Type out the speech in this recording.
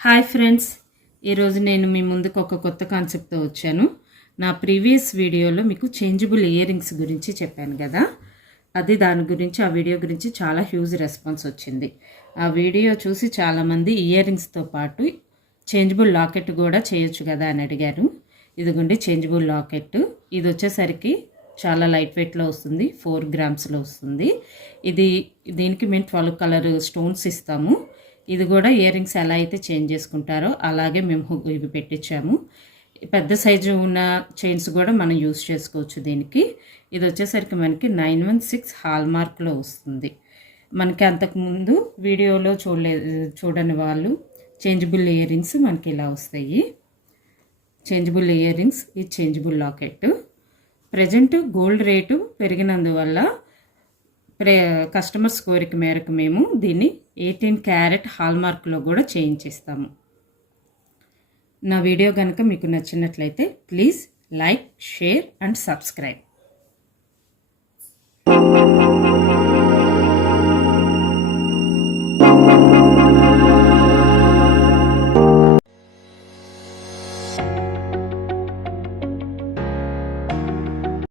Hi friends, ఈరోజు నేను మీ ముందుకు ఒక కొత్త కాన్సెప్ట్తో వచ్చాను. నా ప్రీవియస్ వీడియోలో మీకు చేంజబుల్ ఇయర్ రింగ్స్ గురించి చెప్పాను కదా, దాని గురించి ఆ వీడియో గురించి చాలా హ్యూజ్ రెస్పాన్స్ వచ్చింది. ఆ వీడియో చూసి చాలామంది ఇయర్ రింగ్స్తో పాటు చేంజబుల్ లాకెట్ కూడా చేయొచ్చు కదా అని అడిగారు. ఇదిగోండి చేంజబుల్ లాకెట్. ఇది వచ్చేసరికి చాలా లైట్ వెయిట్లో వస్తుంది, 4 గ్రామ్స్లో వస్తుంది. దీనికి మేము 12 కలర్ స్టోన్స్ ఇస్తాము. ఇది కూడా ఇయర్ రింగ్స్ ఎలా అయితే చేంజ్ చేసుకుంటారో అలాగే మేము ఇవి పెట్టించాము. పెద్ద సైజు ఉన్న చైన్స్ కూడా మనం యూస్ చేసుకోవచ్చు దీనికి. ఇది వచ్చేసరికి మనకి 916 హాల్ మార్క్లో వస్తుంది. మనకి అంతకుముందు వీడియోలో చూడని వాళ్ళు చేంజబుల్ ఇయర్ రింగ్స్ మనకి ఇలా వస్తాయి. చేంజబుల్ ఇయర్ రింగ్స్, ఈ changeable locket. Present gold rate పెరిగినందువల్ల కస్టమర్స్ కోరిక మేరకు మేము దీన్ని 18 క్యారెట్ హాల్మార్క్లో కూడా చేయించిస్తాము. నా వీడియో కనుక మీకు నచ్చినట్లయితే please like, share and subscribe.